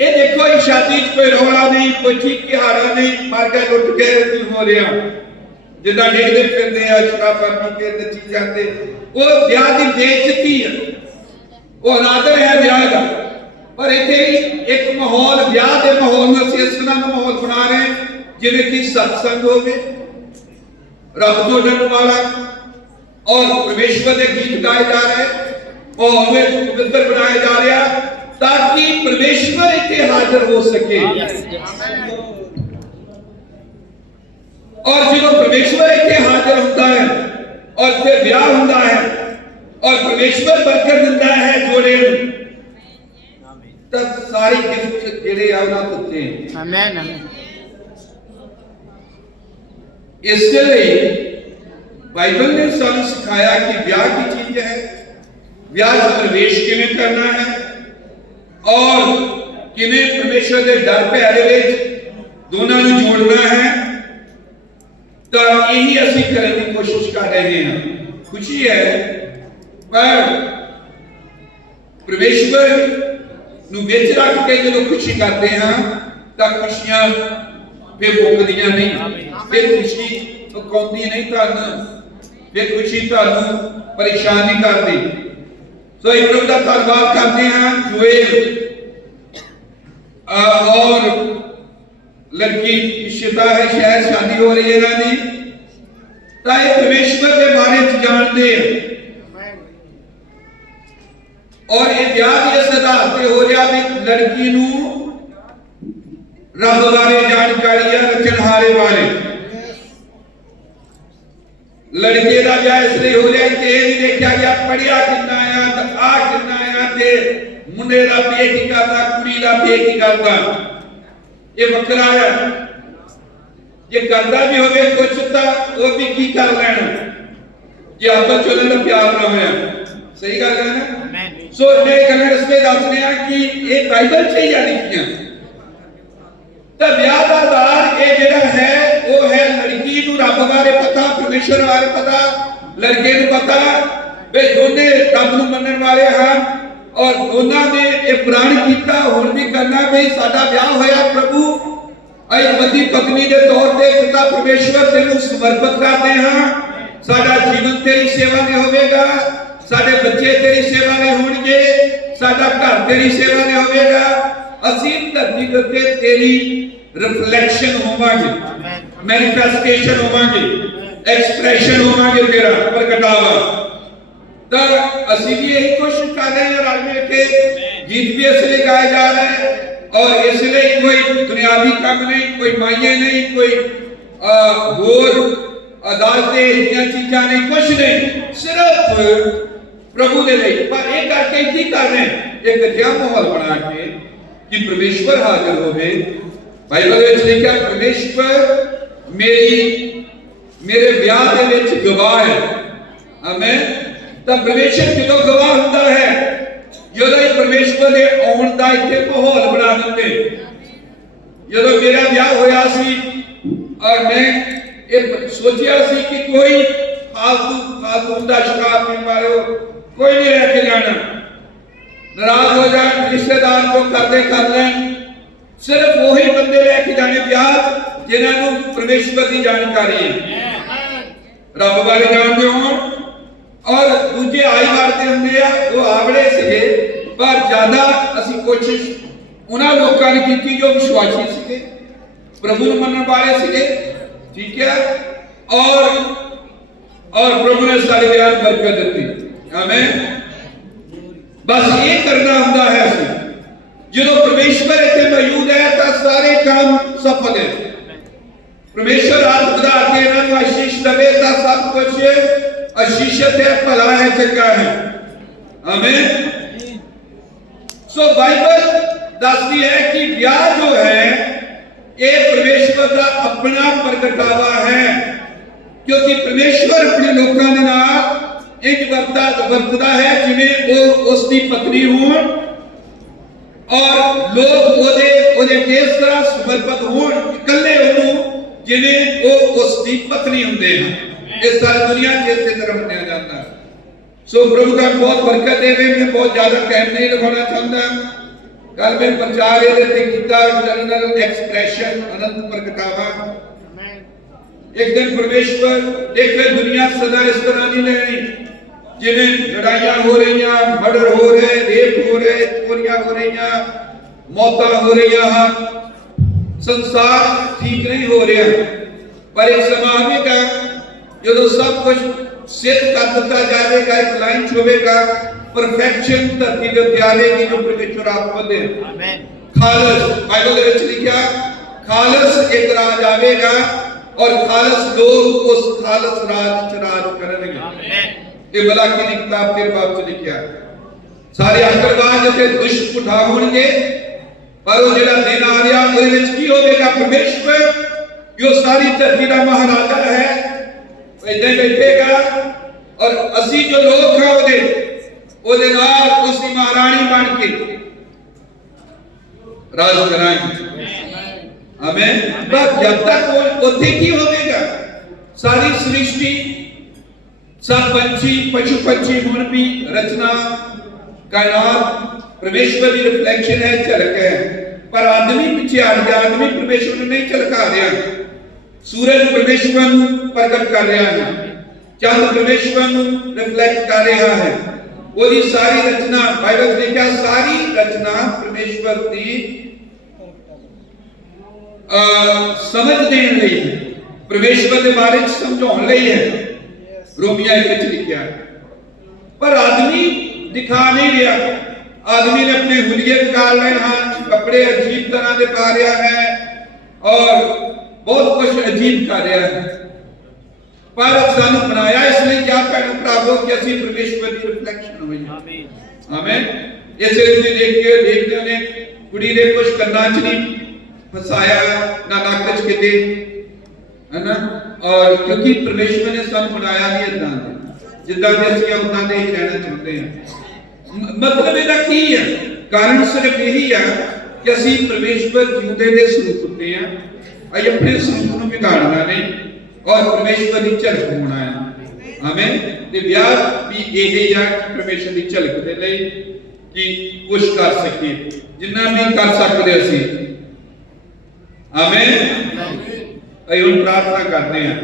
ਇਹ ਦੇਖੋ, ਇਹ ਸ਼ਾਦੀ 'ਚ ਕੋਈ ਰੌਲਾ ਨਹੀਂ, ਕੋਈ ਠੀਕ ਕਿਹਾੜਾ ਨਹੀਂ ਮਾਰ ਲੁੱਟ ਕੇ ਨਹੀਂ ਹੋ ਰਿਹਾ। ਜਿੱਦਾਂ ਡੇਗਦੇ ਫਿਰਦੇ ਆ, ਸ਼ਰਾਬਾਂ ਪੀ ਕੇ ਤੇ ਚੀਜ਼ਾਂ ਤੇ। ਉਹ ਵਿਆਹ ਦੀ ਬੇਇੱਜ਼ਤੀ ਹੈ ਉਹ ਅਨਾਦਰ ਹੈ ਵਿਆਹ ਦਾ। ਪਰ ਇੱਥੇ ਇੱਕ ਮਾਹੌਲ, ਵਿਆਹ ਦੇ ਮਾਹੌਲ ਨੂੰ ਅਸੀਂ ਇਸ ਤਰ੍ਹਾਂ ਦਾ ਮਾਹੌਲ ਬਣਾ ਰਹੇ ਜਿਵੇਂ ਕਿ ਸਤਸੰਗ ਹੋਵੇ ਰੱਬ ਤੋਂ ਡਰਨ ਵਾਲਾ और परमेश्वर के गीत गाए जा रहे हैं और हमें पवित्र बनाया जा रहा ताकि परमेश्वर इतने हाजिर हो सके। और जो परमेश्वर इतने हाजिर होता है और फिर ब्याह होता है और परमेश्वर बरकत दिता है जोड़े तब सारी गिफ्ट जेड़े आउना होते हैं। आमीन आमीन इसलिए ਬਾਈਬਲ ਨੇ ਸਾਨੂੰ ਸਿਖਾਇਆ ਕਿ ਵਿਆਹ ਕੀ ਚੀਜ਼ ਹੈ। ਵਿਆਹ 'ਚ ਪ੍ਰਵੇਸ਼ ਕਿਵੇਂ ਕਰਨਾ ਹੈ ਔਰ ਕਿਵੇਂ ਪਰਮੇਸ਼ਰ ਦੇ ਡਰ ਭੈ ਦੇ ਵਿੱਚ ਦੋਨਾਂ ਨੂੰ ਜੋੜਨਾ ਹੈ। ਤਾਂ ਇਹੀ ਅਸੀਂ ਕਰਨ ਦੀ ਕੋਸ਼ਿਸ਼ ਕਰ ਰਹੇ ਹਾਂ। ਖੁਸ਼ੀ ਹੈ ਪਰ ਪਰਮੇਸ਼ਵਰ ਨੂੰ ਵਿੱਚ ਰੱਖ ਕੇ ਜਦੋਂ ਖੁਸ਼ੀ ਕਰਦੇ ਹਾਂ ਤਾਂ ਖੁਸ਼ੀਆਂ ਫਿਰ ਮੁੱਕਦੀਆਂ ਨਹੀਂ। ਫਿਰ ਖੁਸ਼ੀ ਪਕਾਉਂਦੀ ਨਹੀਂ ਤੁਹਾਨੂੰ ਫਿਰ ਖੁਸ਼ੀ ਤੁਹਾਨੂੰ ਪਰੇਸ਼ਾਨ ਕਰਦੀ। ਸੋ ਇਹ ਪ੍ਰਭੂ ਦਾ ਧੰਨਵਾਦ ਕਰਦੇ ਹਾਂ, ਜੁਏਲ ਔਰ ਲੜਕੀ ਇਸ਼ਤਾ ਹੈ ਸ਼ਾਇਦ ਸ਼ਾਦੀ ਹੋ ਰਹੀ ਹੈ ਇਹਨਾਂ ਦੀ। ਤਾਂ ਇਹ ਪਰਮੇਸ਼ਵਰ ਦੇ ਬਾਰੇ ਚ ਜਾਣਦੇ ਆ। ਔਰ ਇਹ ਵਿਆਹ ਇਸ ਆਧਾਰ ਤੇ ਹੋ ਰਿਹਾ ਵੀ ਲੜਕੀ ਨੂੰ ਰੱਬ ਬਾਰੇ ਜਾਣਕਾਰੀ ਹੈ ਰਚਨਹਾਰੇ ਬਾਰੇ। ਲੜਕੇ ਦਾ ਵਿਆਹ ਇਸ ਲਈ ਹੋ ਰਿਹਾ ਕਿ ਇਹ ਨਹੀਂ ਦੇਖਿਆ ਗਿਆ ਪੜਿਆ ਕਿੰਨਾ ਆ ਤੇ ਆ ਕਿੰਨਾ ਆ ਤੇ ਮੁੰਡੇ ਦਾ ਪੇ ਕੀ ਕਰਦਾ ਕੁੜੀ ਦਾ ਪੇ ਕੀ ਕਰਦਾ। ਇਹ ਵੱਖਰਾ ਹੈ ਜੇ ਕਰਦਾ ਵੀ ਹੋਵੇ ਕੁਛ ਤਾਂ ਉਹ ਵੀ ਕੀ ਕਰ ਲੈਣਾ? ਜੇ ਆਪਸ ਚ ਉਹਨਾਂ ਦਾ ਪਿਆਰ ਨਾ ਹੋਇਆ। ਸਹੀ ਗੱਲ ਹੈ ਨਾ. ਸੋ ਇਹ ਗੱਲਾਂ ਇਸ ਲਈ ਦੱਸਦੇ ਆ ਕਿ ਇਹ ਬਾਈਬਲ 'ਚ ਹੀ ਆ ਲਿਖੀਆਂ। ਤਾਂ ਵਿਆਹ ਦਾ ਆਧਾਰ ਇਹ ਜਿਹੜਾ ਹੈ, ਉਹ ਹੈ ਲੜਕੀ ਨੂੰ ਰੱਬ ਬਾਰੇ ਪਤਾ, ਪਰਮੇਸ਼ਰ ਬਾਰੇ ਪਤਾ, ਲੜਕੇ ਨੂੰ ਪਤਾ। ਵੀ ਦੋਨੇ ਰੱਬ ਨੂੰ ਮੰਨਣ ਵਾਲੇ ਹਨ ਔਰ ਦੋਨਾਂ ਨੇ ਇਹ ਪ੍ਰਣ ਕੀਤਾ, ਹੁਣ ਵੀ ਕਰਨਾ ਵੀ ਸਾਡਾ ਵਿਆਹ ਹੋਇਆ ਪ੍ਰਭੂ। ਅਸੀਂ ਪਤੀ ਪਤਨੀ ਦੇ ਤੌਰ ਤੇ ਪਿਤਾ ਪਰਮੇਸ਼ਵਰ ਤੈਨੂੰ ਸਮਰਪਿਤ ਕਰਦੇ ਹਾਂ। ਸਾਡਾ ਜੀਵਨ ਤੇਰੀ ਸੇਵਾ ਵਿੱਚ ਹੋਵੇਗਾ। ਸਾਡੇ ਬੱਚੇ ਤੇਰੀ ਸੇਵਾ ਵਿੱਚ ਹੋਣਗੇ। ਸਾਡਾ ਘਰ ਤੇਰੀ ਸੇਵਾ ਵਿੱਚ ਹੋਵੇਗਾ। असीम धरती के उत्ते तेरी रिफ्लेक्शन होवांगे मैनिफेस्टेशन होवांगे एक्सप्रेशन होवांगे तेरा प्रगटावा तो असि भी यही कोशिश कर रहे हैं रल मिल के गीत भी इसलिए गाए जा रहे हैं और इसलिए कोई दुनियावी काम नहीं कोई माइये नहीं कोई और अदालतें इतनी चीजा नहीं कुछ नहीं सिर्फ़ प्रभु के लिए। पर एक करके की कर रहे हैं एक अजिहा माहौल बना के ਕਿ ਪਰਮੇਸ਼ਵਰ ਹਾਜ਼ਰ ਹੋਵੇ ਬਾਈਬਲ ਵਿੱਚ ਲਿਖਿਆ ਪਰਮੇਸ਼ਵਰ ਮੇਰੀ ਮੇਰੇ ਵਿਆਹ ਦੇ ਵਿੱਚ ਗਵਾਹ ਹੈ ਆਮੇਨ ਤਾਂ ਪਰਮੇਸ਼ਰ ਜਦੋਂ ਗਵਾਹ ਹੁੰਦਾ ਹੈ ਜਦੋਂ ਇਹ ਪਰਮੇਸ਼ਵਰ ਦੇ ਆਉਣ ਦਾ ਇੱਥੇ ਮਾਹੌਲ ਬਣਾ ਦਿੰਦੇ ਜਦੋਂ ਮੇਰਾ ਵਿਆਹ ਹੋਇਆ ਸੀ ਔਰ ਮੈਂ ਇਹ ਸੋਚਿਆ ਸੀ ਕਿ ਕੋਈ ਫਾਲਤੂ ਫਾਲਤੂ ਦਾ ਸ਼ਰਾਬ ਪੀਣ ਵਾਲੋ ਕੋਈ ਨਹੀਂ ਰਹਿ ਕੇ ਜਾਣਾ ਨਾਰਾਜ਼ ਹੋ ਜਾਣ, ਰਿਸ਼ਤੇਦਾਰ ਕੋ ਕਰਦੇ ਕਰ ਲੈਣ। ਸਿਰਫ ਉਹੀ ਬੰਦੇ ਲੈ ਕੇ ਜਾਣੇ ਵਿਆਹ ਜਿਨ੍ਹਾਂ ਨੂੰ ਪਰਮੇਸ਼ਵਰ ਦੀ ਜਾਣਕਾਰੀ ਹੈ। ਰੱਬ ਬਾਰੇ ਜਾਣਦੇ ਹੋ? ਔਰ ਦੂਜੇ ਆਈ ਵਰਤੇ ਹੁੰਦੇ ਆ, ਉਹ ਆਵੜੇ ਸੀਗੇ, ਪਰ ਜ਼ਿਆਦਾ ਅਸੀਂ ਕੋਸ਼ਿਸ਼ ਉਹਨਾਂ ਲੋਕਾਂ ਨੇ ਕੀਤੀ ਜੋ ਵਿਸ਼ਵਾਸੀ ਸੀਗੇ। ਪ੍ਰਭੂ ਨੂੰ ਮੰਨਣ ਵਾਲੇ ਸੀਗੇ, ਠੀਕ ਹੈ? ਔਰ ਔਰ ਪ੍ਰਭੂ ਨੇ ਸਾਡੇ ਵਿਆਹ ਨੂੰ ਦਿੱਤੀ। ਆਮੇਨ। ਬਸ ਇਹ सारे काम सफल है। परमेश्वर आज खुदा तेरा को आशीष दबे ता सब कुछ आशीष ते भला है, चंगा है। आमीन। सो बाइबल दसती है कि ब्याह जो है, ये परमेश्वर का अपना प्रगटावा है। क्योंकि परमेश्वर अपने लोगों के नाल इंज वरता वरतदा है जिवें वो, उसकी पत्नी होण ਔਰ ਲੋਕ ਉਹਦੇ ਉਹਦੇ ਕਿਸ ਤਰ੍ਹਾਂ ਸਮਰਪਿਤ ਹੋਣ ਇਕੱਲੇ ਉਹਨੂੰ ਜਿਵੇਂ ਉਹ ਉਸ ਦੀ ਪਤਨੀ ਹੁੰਦੇ ਹਨ। ਇਹ ਸਾਰੀ ਦੁਨੀਆ 'ਚ ਇਸੇ ਤਰ੍ਹਾਂ ਮੰਨਿਆ ਜਾਂਦਾ। ਹੈ ਸੋ ਪ੍ਰਭੂ ਦਾ ਬਹੁਤ ਬਰਕਤ ਦੇਵੇ ਮੈਂ ਬਹੁਤ ਜ਼ਿਆਦਾ ਟਾਈਮ ਨਹੀਂ ਲਗਾਉਣਾ ਚਾਹੁੰਦਾ। ਕੱਲ ਮੈਂ ਪ੍ਰਚਾਰ ਇਹਦੇ ਤੇ ਕੀਤਾ ਇੰਟਰਨਲ ਐਕਸਪ੍ਰੈਸ਼ਨ ਅਨੰਤ ਪ੍ਰਗਟਾਵਾ। ਇੱਕ ਦਿਨ ਪਰਮੇਸ਼ਵਰ ਦੇਖੇ ਦੁਨੀਆ ਸਦਾ ਇਸ ਤਰ੍ਹਾਂ ਨਹੀਂ ਰਹਿਣੀ। ਜਿਵੇਂ ਲੜਾਈਆਂ ਹੋ ਰਹੀਆਂ ਮਰਡਰ ਹੋ ਰਹੇ ਰੇਪ ਹੋ ਰਹੇ ਚੋਰੀਆਂ ਹੋ ਰਹੀਆਂ ਮੌਤਾਂ ਹੋ ਰਹੀਆਂ ਹਨ ਸੰਸਾਰ ਠੀਕ ਨਹੀਂ ਹੋ ਰਿਹਾ ਪਰ ਇੱਕ ਸਮਾਂ ਆਵੇਗਾ ਜਦੋਂ ਸਭ ਕੁਝ ਸਿੱਧ ਕਰ ਦਿੱਤਾ ਜਾਵੇਗਾ ਇੱਕ ਲਾਈਨ 'ਚ ਹੋਵੇਗਾ ਪਰਫੈਕਸ਼ਨ ਧਰਤੀ ਦੇ ਉੱਤੇ ਆਵੇਗੀ ਜੋ ਪਰਮੇਸ਼ਵਰ ਆਪ ਬੰਦੇ ਆਮੇਨ ਖਾਲਸ ਬਾਈਬਲ ਦੇ ਵਿੱਚ ਲਿਖਿਆ ਖਾਲਸ ਇੱਕ ਰਾਜ ਆਵੇਗਾ ਔਰ ਖਾਲਸ ਲੋਕ ਉਸ ਖਾਲਸ ਰਾਜ ਚ ਰਾਜ ਕਰਨਗੇ ਆਮੇਨ ते मला किती किताब ते बाप चली क्या सारे अंतरवाद जैसे दुष्ट उठाहुन के पर वो जिला दिन आ गया मेरे विच की होवेगा परमेश्वर यो सारी धरती का महाराजा है। इधर बैठेगा और असि जो लोग हैं ओदे ओदे नाल उसी महारानी बन के। राज कराएँगे। हमें जब तक वो उथे की होवेगा सारी सृष्टि सब पंछी पशु पंछी हुन भी रचना कायनात परमेश्वर की रिफ्लेक्शन है झलक है पर आदमी पीछे हट गया आदमी परमेश्वर ਨੂੰ ਨਹੀਂ ਝਲਕਾ ਰਿਹਾ ਸੂਰਜ ਪਰਮੇਸ਼ਵਰ ਨੂੰ ਪ੍ਰਗਟ ਕਰ ਰਿਹਾ ਹੈ ਚੰਦ ਪਰਮੇਸ਼ਵਰ ਨੂੰ ਰਿਫਲੈਕਟ ਕਰ ਰਿਹਾ ਹੈ ਉਹਦੀ ਸਾਰੀ ਰਚਨਾ ਬਾਈਬਲ ਵਿੱਚ ਲਿਖਿਆ ਸਾਰੀ ਰਚਨਾ ਪਰਮੇਸ਼ਵਰ ਦੀ ਅਹ, ਸਮਝ ਦੇਣ ਲਈ ਹੈ। ਪਰਮੇਸ਼ਵਰ ਦੇ ਬਾਰੇ ਚ ਸਮਝਾਉਣ ਲਈ ਹੈ रोमिया एक लिखा है। पर आदमी दिखा नहीं रहा। आदमी ने अपने हुलियत कारण हाँ कपड़े अजीब तरह के पा रहा है और बहुत कुछ अजीब कर रहा है। पर सू बनाया इसलिए क्या भैनों भरावो कि असं परमेश्वर की रिफ्लैक्शन हो आमीन इसे देखिए देखते ने कुड़ी ने कुछ करना च नहीं फसाया ना नाक च कितने ਕੰਨਾਂ ਨਾ ਔਰ ਕਿਉਂਕਿ ਪਰਮੇਸ਼ਵਰ ਨੇ ਸਾਨੂੰ ਬਣਾਇਆ ਨਹੀਂ ਇਦਾਂ ਦੇ। ਜਿੱਦਾਂ ਦੇ ਅਸੀਂ ਉਦਾਂ ਦੇ ਹੀ ਰਹਿਣਾ ਚਾਹੁੰਦੇ ਹਾਂ। ਮਤਲਬ ਇਹਦਾ ਕੀ ਹੈ ਕਾਰਨ ਸਿਰਫ ਇਹੀ ਆ ਕਿ ਅਸੀਂ ਪਰਮੇਸ਼ਵਰ ਜਿਉਂਦੇ ਦੇ ਸਰੂਪ ਹੁੰਦੇ ਆ ਅਸੀਂ ਆਪਣੇ ਸਰੂਪ ਨੂੰ ਵਿਗਾੜਨਾ ਨਹੀਂ। ਔਰ ਪਰਮੇਸ਼ਵਰ ਦੀ ਝਲਕ ਹੋਣਾ ਹੈ ਆਮੇਨ? ਤੇ ਵਿਆਹ ਵੀ ਇਹ ਹੀ ਕਿ ਪਰਮੇਸ਼ਵਰ ਦੀ ਝਲਕ ਦੇ ਲਈ ਕਿ ਕੁਛ ਕਰ ਸਕੀਏ। ਜਿੰਨਾ ਵੀ ਕਰ ਸਕਦੇ ਅਸੀਂ। ਆਮੇਨ? ਅਸੀਂ ਹੁਣ ਪ੍ਰਾਰਥਨਾ ਕਰਦੇ ਹਾਂ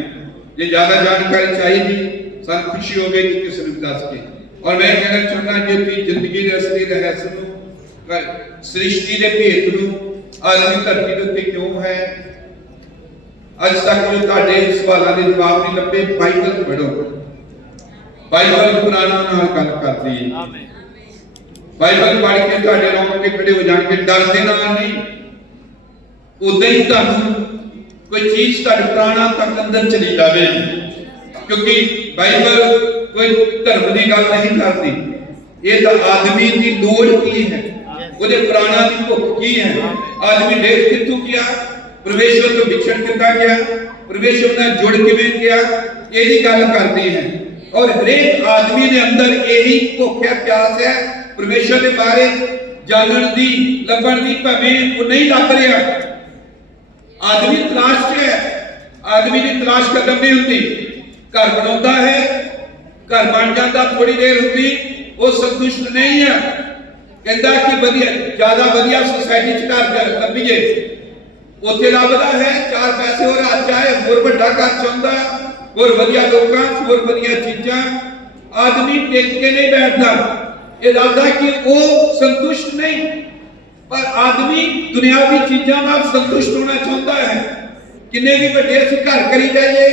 ਜੇ ਜ਼ਿਆਦਾ ਜਾਣਕਾਰੀ ਚਾਹੀਦੀ ਸਾਨੂੰ ਖੁਸ਼ੀ ਹੋਵੇਗੀ ਕਿਸੇ ਨੂੰ ਦੱਸ ਕੇ ਔਰ ਮੈਂ ਕਹਿਣਾ ਚਾਹੁੰਦਾ ਜੇ ਤੁਸੀਂ ਜ਼ਿੰਦਗੀ ਦੇ ਅਸਲੀ ਰਹੱਸ ਨੂੰ ਅਹ ਸ੍ਰਿਸ਼ਟੀ ਦੇ ਭੇਤ ਨੂੰ ਆਦਮੀ ਧਰਤੀ ਦੇ ਉੱਤੇ ਕਿਉਂ ਹੈ ਅੱਜ ਤੱਕ ਜੋ ਤੁਹਾਡੇ ਸਵਾਲਾਂ ਦੇ ਜਵਾਬ ਨਹੀਂ ਲੱਭੇ ਬਾਈਬਲ ਪੜ੍ਹੋ ਬਾਈਬਲ ਕੁਰਾਨ ਨਾਲ ਗੱਲ ਕਰਦੀ ਹੈ ਆਮੇਨ ਬਾਈਬਲ ਪੜ੍ਹ ਕੇ ਤੁਹਾਡੇ ਰੋਂਗਟੇ ਖੜੇ ਹੋ ਜਾਣਗੇ ਡਰ ਦੇ ਨਾਲ ਨਹੀਂ ਉਦਾਂ ਹੀ ਤੁਹਾਨੂੰ ਕੋਈ ਚੀਜ਼ ਤੁਹਾਡੇ ਪ੍ਰਾਣਾਂ ਤੱਕ ਅੰਦਰ ਚਲੀ ਜਾਵੇ, ਕਿਉਂਕਿ ਬਾਈਬਲ ਕੋਈ ਧਰਮ ਦੀ ਗੱਲ ਨਹੀਂ ਕਰਦੀ। ਇਹ ਤਾਂ ਆਦਮੀ ਦੀ ਲੋੜ ਕੀ ਹੈ? ਉਹਦੇ ਪ੍ਰਾਣਾਂ ਦੀ ਭੁੱਖ ਕੀ ਹੈ? ਆਦਮੀ ਦੇਖ ਕਿੱਥੋਂ ਗਿਆ? ਪਰਮੇਸ਼ਵਰ ਤੋਂ ਵਿਛੜ ਕਿੱਦਾਂ ਗਿਆ? ਪਰਮੇਸ਼ਵਰ ਨਾਲ ਜੁੜ ਕਿਵੇਂ ਗਿਆ? ਇਹਦੀ ਗੱਲ ਕਰਦੀ ਹੈ। ਔਰ ਹਰੇਕ ਆਦਮੀ ਦੇ ਅੰਦਰ ਇਹੀ ਭੁੱਖ ਹੈ, ਪਿਆਸ ਹੈ। ਪਰਮੇਸ਼ਵਰ ਦੇ ਬਾਰੇ ਜਾਣਨ ਦੀ, ਲੱਭਣ ਦੀ ਭਾਵੇਂ ਉਹ ਨਹੀਂ ਲੱਭ ਰਿਹਾ। ਆਦਮੀ ਤਲਾਸ਼ 'ਚ ਹੈ ਆਦਮੀ ਦੀ ਤਲਾਸ਼ ਕਦਮ ਨਹੀਂ ਹੁੰਦੀ ਘਰ ਬਣਾਉਂਦਾ ਹੈ ਘਰ ਬਣ ਜਾਂਦਾ ਥੋੜੀ ਦੇਰ ਹੁੰਦੀ ਉਹ ਸੰਤੁਸ਼ਟ ਨਹੀਂ ਹੈ ਕਹਿੰਦਾ ਕਿ ਵਧੀਆ ਜਿਆਦਾ ਵਧੀਆ ਸੁਸਾਇਟੀ 'ਚ ਘਰ ਜਾ- ਲੱਭੀਏ ਉੱਥੇ ਲੱਭਦਾ ਹੈ ਚਾਰ ਪੈਸੇ ਹੋਰ ਹੱਥ 'ਚ ਆਏ ਹੋਰ ਵੱਡਾ ਘਰ ਚਾਹੁੰਦਾ ਹੋਰ ਵਧੀਆ ਲੋਕਾਂ 'ਚ ਹੋਰ ਵਧੀਆ ਚੀਜ਼ਾਂ ਆਦਮੀ ਟਿਕ ਕੇ ਨਹੀਂ ਬੈਠਦਾ ਇਹ ਲੱਗਦਾ ਕਿ ਉਹ ਸੰਤੁਸ਼ਟ ਨਹੀਂ ਪਰ ਆਦਮੀ ਦੁਨਿਆਵੀ ਚੀਜ਼ਾਂ ਨਾਲ ਸੰਤੁਸ਼ਟ ਹੋਣਾ ਚਾਹੁੰਦਾ ਹੈ ਕਿੰਨੇ ਵੀ ਵੱਡੇ ਅਸੀਂ ਘਰ ਕਰੀ ਜਾਈਏ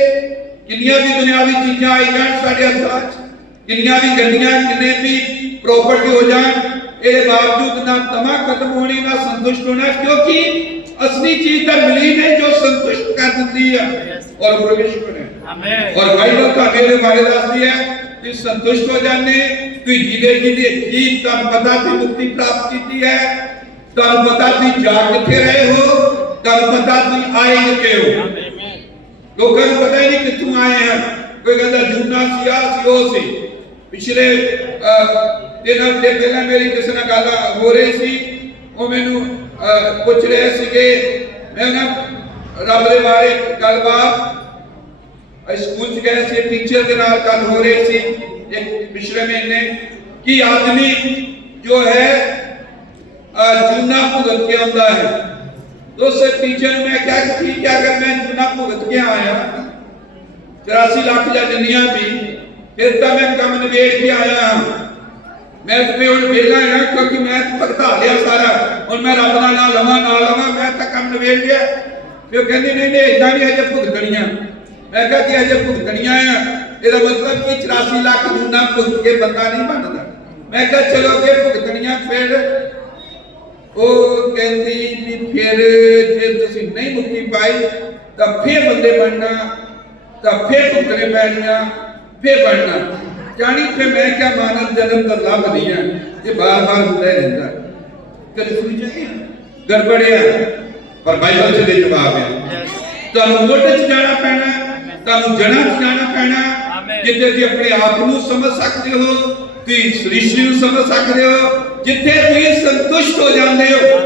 ਕਿੰਨੀਆਂ ਵੀ ਦੁਨਿਆਵੀ ਚੀਜ਼ਾਂ ਆਈ ਜਾਣ ਸਾਡੇ ਹੱਥਾਂ 'ਚ ਕਿੰਨੀਆਂ ਵੀ ਗੱਡੀਆਂ ਕਿੰਨੇ ਵੀ ਪ੍ਰਾਪਰਟੀ ਹੋ ਜਾਣ ਇਹਦੇ ਬਾਵਜੂਦ ਨਾ ਤਮਾ ਖਤਮ ਹੋਣੀ ਨਾ ਸੰਤੁਸ਼ਟ ਹੋਣਾ ਕਿਉਂਕਿ ਅਸਲੀ ਚੀਜ਼ ਤਾਂ ਮਿਲੀ ਨਹੀਂ ਜੋ ਸੰਤੁਸ਼ਟ ਕਰ ਦਿੰਦੀ ਆ ਔਰ ਪਰਮੇਸ਼ਵਰ ਹੈ ਆਮੇਨ ਔਰ ਬਾਈਬਲ ਤੁਹਾਡੇ ਦੇ ਬਾਰੇ ਦੱਸਦੀ ਹੈ ਕਿ ਸੰਤੁਸ਼ਟ ਹੋ ਜਾਂਦੇ ਤੁਸੀਂ ਜੀਦੇ ਜੀਦੇ ਜੀ ਤੁਹਾਨੂੰ ਪਤਾ ਤੇ ਮੁਕਤੀ ਪ੍ਰਾਪਤ ਕੀਤੀ ਹੈ ਤੁਹਾਨੂੰ ਪਤਾ ਤੁਸੀਂ ਜਾ ਕਿੱਥੇ ਰਹੇ ਹੋ ਤੁਹਾਨੂੰ ਪਤਾ ਤੁਸੀਂ ਆਏ ਕਿੱਥੇ ਹੋ ਆਮੇਨ ਲੋਕਾਂ ਨੂੰ ਪਤਾ ਹੀ ਨਹੀਂ ਕਿੱਥੋਂ ਆਏ ਹਨ ਕੋਈ ਕਹਿੰਦਾ ਜੂਨਾ ਸੀ ਆ ਸੀ ਉਹ ਸੀ ਪਿਛਲੇ ਅਹ, ਦਿਨ ਹਫ਼ਤੇ ਪਹਿਲਾਂ ਮੇਰੀ ਕਿਸੇ ਨਾਲ ਗੱਲ ਹੋ ਰਹੀ ਸੀ ਉਹ ਮੈਨੂੰ ਅਹ, ਪੁੱਛ ਰਹੇ ਸੀਗੇ ਮੈਂ ਨਾ ਰੱਬ ਦੇ ਬਾਰੇ ਗੱਲਬਾਤ ਅਸੀਂ ਸਕੂਲ ਚ ਗਏ ਸੀ ਟੀਚਰ ਦੇ ਨਾਲ ਗੱਲ ਹੋ ਰਹੀ ਸੀ ਇੱਕ ਪਿਛਲੇ ਮਹੀਨੇ ਕਿ ਆਦਮੀ ਜੋ ਹੈ ਅਹ, ਜੂਨਾ ਭੁਗਤ ਕੇ ਆਉਂਦਾ ਹੈ तो उस टीचर ने मैं क्या ठीक है अगर मैं जूना भुगत के आया चौरासी लाख या जिन्नियां भी ਫਿਰ ਤਾਂ ਮੈਂ ਕੰਮ ਨਿਬੇੜ ਕੇ ਆਇਆ ਹਾਂ ਮੈਂ ਤੇ ਹੁਣ ਵੇਲਾ ਆ ਕਿਉਂਕਿ ਮੈਂ ਭਗਤਾ ਲਿਆ ਸਾਰਾ ਹੁਣ ਮੈਂ ਰੱਬ ਦਾ ਨਾਮ ਲਵਾਂ ਨਾ ਲਵਾਂ ਮੈਂ ਤਾਂ ਕੰਮ ਨਿਬੇੜ ਲਿਆ ਫਿਰ ਉਹ ਕਹਿੰਦੀ ਨਹੀਂ ਨਹੀਂ ਇਦਾਂ ਨਹੀਂ ਅਜੇ ਭੁਗਤਣੀਆਂ ਮੈਂ ਕਿਹਾ ਕਿ ਅਜੇ ਭੁਗਤਣੀਆਂ ਆ ਇਹਦਾ ਮਤਲਬ ਕਿ 84 ਲੱਖ ਨੂੰ ਨਾ ਭੁਗਤ ਕੇ ਬੰਦਾ ਨਹੀਂ ਬਣਦਾ ਮੈਂ ਕਿਹਾ ਚਲੋ ਕਿ ਭੁਗਤਣੀਆਂ ਫਿਰ ਉਹ ਕਹਿੰਦੀ ਵੀ ਫਿਰ ਜੇ ਤੁਸੀਂ ਨਹੀਂ ਮੁਕਤੀ ਪਾਈ ਤਾਂ ਫਿਰ ਬੰਦੇ ਬਣਨਾ ਤਾਂ ਫਿਰ ਭੁਗਤਣੇ ਪੈਣੀਆਂ ਫਿਰ ਬਣਨਾ। ਜਾਣੀ ਫਿਰ ਮੈਂ ਕਿਹਾ ਮਾਨਵ ਜਨਮ ਦਾ ਲੱਭ ਨਹੀਂ ਹੈ ਇਹ ਬਾਰ-ਬਾਰ ਹੁੰਦਾ ਹੀ ਰਹਿੰਦਾ। ਕਦੇ ਸੁਣੀ ਜਾਏ ਗੜਬੜਿਆ। ਪਰ ਬਾਈਬਲ ਚ ਦੇ ਜਵਾਬ ਹੈ। ਤੁਹਾਨੂੰ ਮੁੱਢ ਚ ਜਾਣਾ ਪੈਣਾ ਤੁਹਾਨੂੰ ਜੜ੍ਹਾਂ ਚ ਜਾਣਾ ਪੈਣਾ। ਜਿੱਥੇ ਤੁਸੀਂ ਆਪਣੇ ਆਪ ਨੂੰ ਸਮਝ ਸਕਦੇ ਹੋ ਤੁਸੀਂ ਸ੍ਰਿਸ਼ਟੀ ਨੂੰ ਸਮਝ ਸਕਦੇ ਹੋ ਜਿੱਥੇ ਤੁਸੀਂ ਸੰਤੁਸ਼ਟ ਹੋ ਜਾਂਦੇ ਹੋ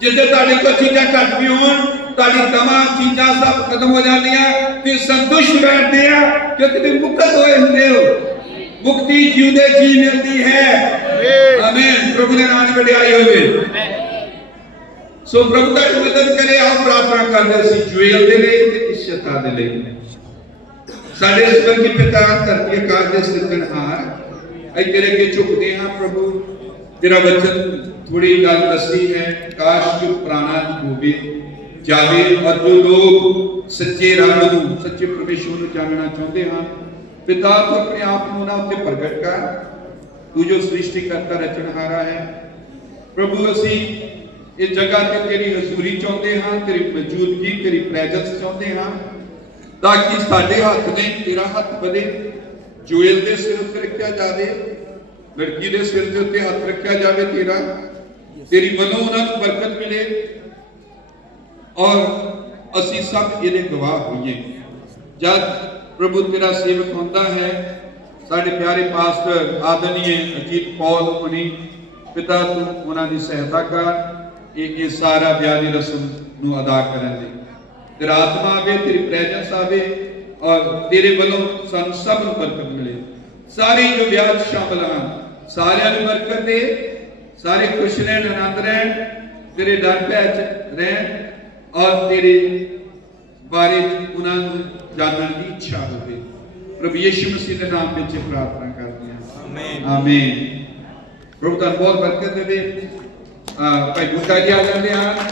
ਜਿੱਥੇ ਤੁਹਾਡੇ ਕੋਲ ਚੀਜ਼ਾਂ ਘੱਟ ਵੀ ਹੋਣ ਤੁਹਾਡੀ ਤਮਾਮ ਚੀਜ਼ਾਂ ਸਭ ਖਤਮ ਹੋ ਜਾਂਦੀਆਂ ਤੇ ਸੰਤੁਸ਼ਟ ਬੈਠਦੇ ਆ ਕਿਉਂਕਿ ਤੁਸੀਂ ਮੁਕਤ ਹੋਏ ਹੁੰਦੇ ਹੋ ਮੁਕਤੀ ਜਿਉਂਦੇ ਜੀ ਮਿਲਦੀ ਹੈ ਆਮੀਨ ਪ੍ਰਭੂ ਦੇ ਨਾਮ ਦੀ ਵਡਿਆਈ ਹੋਵੇ ਸੋ ਪ੍ਰਭੂ ਤੁਹਾਡੀ ਮਦਦ ਕਰੇ ਆਓ ਪ੍ਰਾਰਥਨਾ ਕਰਦੇ ਸੀ ਜੁਏਲ ਦੇ ਲਈ ਤੇ ਇਸ਼ਤਾ ਦੇ ਲਈ ਸਾਡੇ ਸਵਰਗੀ ਪਿਤਾ ਧਰਤੀ ਆਕਾਸ਼ ਦੇ ਸਿਰਜਣਹਾਰ ਅਸੀਂ ਤੇਰੇ ਅੱਗੇ ਝੁਕਦੇ ਹਾਂ ਪ੍ਰਭੂ। ਤੇਰਾ ਵਚਨ ਥੋੜੀ ਗੱਲ ਦੱਸੀ ਹੈ। ਕਾਸ਼ ਜੋ ਪੁਰਾਣਾ ਹੋਵੇ, ਜਾਵੇ ਔਰ ਲੋਕ ਸੱਚੇ ਰੱਬ ਨੂੰ, ਸੱਚੇ ਪਰਮੇਸ਼ਵਰ ਨੂੰ ਜਾਣਨਾ ਚਾਹੁੰਦੇ ਹਨ, ਪਿਤਾ ਤੂੰ ਆਪਣੇ ਆਪ ਨੂੰ ਉਹਨਾਂ ਉੱਤੇ ਪ੍ਰਗਟ ਕਰ। ਤੂੰ ਜੋ ਸ੍ਰਿਸ਼ਟੀ ਕਰਤਾ ਰਚਨਹਾਰਾ ਹੈ। ਪ੍ਰਭੂ, ਅਸੀਂ ਇਹ ਜਗ੍ਹਾ ਤੇ ਤੇਰੀ ਹਜ਼ੂਰੀ ਚਾਹੁੰਦੇ ਹਾਂ, ਤੇਰੀ ਮੌਜੂਦਗੀ, ਤੇਰੀ ਪ੍ਰੈਜ਼ੈਂਸ ਚਾਹੁੰਦੇ ਹਾਂ, ਤਾਂ ਕਿ ਸਾਡੇ ਹੱਥ ਨੇ ਤੇਰਾ ਹੱਥ ਵਧੇ। ਜੋਇਲ ਦੇ ਸਿਰ ਉੱਤੇ ਰੱਖਿਆ ਜਾਵੇ, ਲੜਕੀ ਦੇ ਸਿਰ ਦੇ ਉੱਤੇ ਹੱਥ ਰੱਖਿਆ ਜਾਵੇ ਤੇਰਾ, ਤੇਰੀ ਵੱਲੋਂ ਉਹਨਾਂ ਨੂੰ ਬਰਕਤ ਮਿਲੇ ਔਰ ਅਸੀਂ ਸਭ ਇਹਦੇ ਗਵਾਹ ਹੋਈਏ। ਜਦ ਪ੍ਰਭੂ ਤੇਰਾ ਸੇਵਕ ਹੁੰਦਾ ਹੈ, ਸਾਡੇ ਪਿਆਰੇ ਪਾਸਟਰ ਆਦਨੀਏ ਅਜੀਤ ਪੌਲ ਹੁਣੀ, ਪਿਤਾ ਤੂੰ ਉਹਨਾਂ ਦੀ ਸਹਾਇਤਾ ਕਰ, ਇਹ ਇਹ ਸਾਰਾ ਵਿਆਹ ਦੀ ਰਸਮ ਨੂੰ ਅਦਾ ਕਰਨ ਲਈ ਤੇਰਾ ਆਤਮਾ ਆਵੇ, ਤੇਰੀ ਪ੍ਰੈਜ਼ੈਂਸ ਆਵੇ ਔਰ ਤੇਰੇ ਵੱਲੋਂ ਸਾਨੂੰ ਸਭ ਨੂੰ ਬਰਕਤ ਮਿਲੇ। ਸਾਰੇ ਜੋ ਵਿਆਹ ਸ਼ਾਮਲ ਹਨ ਸਾਰਿਆਂ ਨੂੰ ਬਰਕਤ ਦੇ ਸਾਰੇ ਖੁਸ਼ ਰਹਿਣ ਆਨੰਦ ਰਹਿਣ ਤੇਰੇ ਦਰ ਭੈ 'ਚ ਰਹਿਣ ਔਰ ਤੇਰੇ ਬਾਰੇ ਉਹਨਾਂ ਨੂੰ ਜਾਣਨ ਦੀ ਇੱਛਾ ਹੋਵੇ। ਪ੍ਰਭੂ ਯੀਸ਼ੂ ਮਸੀਹ ਦੇ ਨਾਮ ਵਿੱਚ ਪ੍ਰਾਰਥਨਾ ਕਰਦੇ ਹਾਂ। ਆਮੀਨ ਆਮੀਨ ਪ੍ਰਭੂ ਤੁਹਾਨੂੰ ਬਹੁਤ ਬਰਕਤ ਦੇਵੇ। ਆ ਭਾਈ ਗੁਰਕਾ ਜੀ ਆ ਜਾਂਦੇ ਹਨ